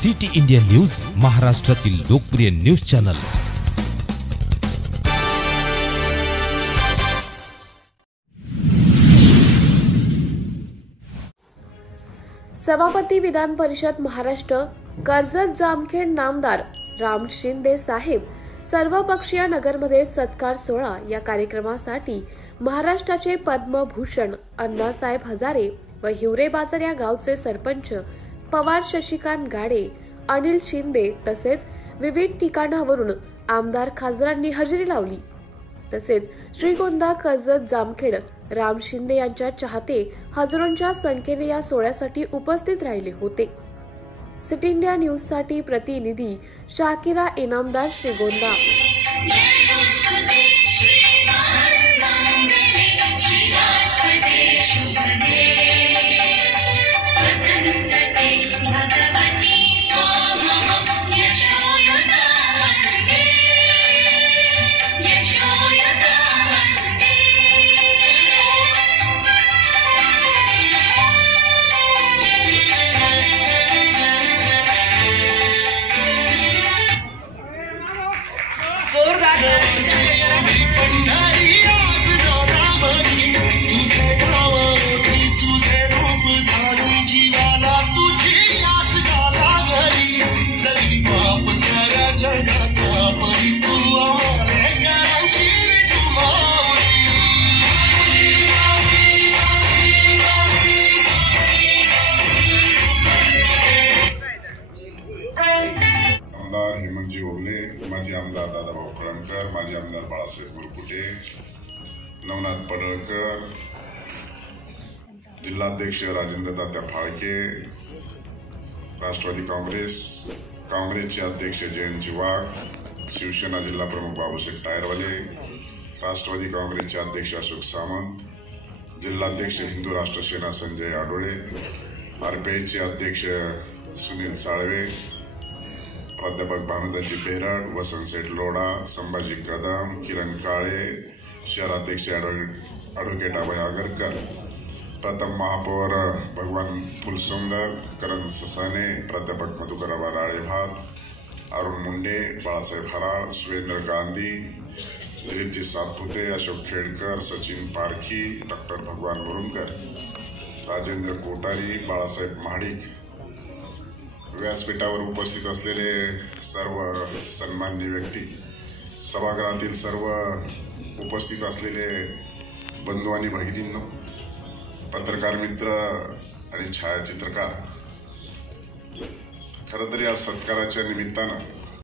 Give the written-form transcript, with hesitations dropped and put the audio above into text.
City India news, महाराष्ट्रातील लोकप्रिय news channel. सभापती विधान परिषद महाराष्ट्र कर्जत जामखेड नामदार राम शिंदे साहेब सर्वपक्षीय नगरमध्ये सत्कार सोहळा। या कार्यक्रमासाठी महाराष्ट्राचे पद्मभूषण अण्णासाहेब हजारे व हिवरे बाजार या गावचे सरपंच पवार शशिकांत गाडे, अनिल शिंदे तसेच विविध ठिकाणावरून आमदार खासदारांनी हजेरी लावली। तसेच श्रीगोंदा कर्जत जामखेड राम शिंदे यांच्या चाहते हजारोंच्या संख्येने या सोहळ्यासाठी उपस्थित राहिले होते। सिटी इंडिया न्यूज साठी प्रतिनिधी शाकिरा इनामदार, श्रीगोंदा। हेमंतजी ओगले, माजी आमदार दादाभाऊ कळमकर, माजी आमदार बाळासाहेब मुरकुटे, नवनाथ पडळकर, जिल्हाध्यक्ष राजेंद्र तात्या फाळके, राष्ट्रवादी काँग्रेसचे अध्यक्ष जयंतजी वाघ, शिवसेना जिल्हा प्रमुख बाबूसाहेब टायरवाले, राष्ट्रवादी काँग्रेसचे अध्यक्ष अशोक सामंत, जिल्हाध्यक्ष हिंदू राष्ट्र सेना संजय आडोळे, आरपीआयचे अध्यक्ष सुनील साळवे, प्राध्यापक भानुदाजी बेरड, वसंत सेठ लोढा, संभाजी कदम, किरण काळे, शहराध्यक्ष ॲडव्होकेट अभय आगरकर, प्रथम महापौर भगवान फुलसुंदर, करण ससाने, प्राध्यापक मधुकर राळेभात, अरुण मुंडे, बाळासाहेब हराळ, सुरेंद्र गांधी, दिलीपजी सातपुते, अशोक खेडकर, सचिन पारखी, डॉक्टर भगवान मुरुमकर, राजेंद्र कोटारी, बाळासाहेब महाडिक, व्यासपीठावर उपस्थित असलेले सर्व सन्मान्य व्यक्ती, सभागृहातील सर्व उपस्थित असलेले बंधू आणि भगिनींनो, पत्रकार मित्र आणि छायाचित्रकार, खरं तर या सत्काराच्या निमित्तानं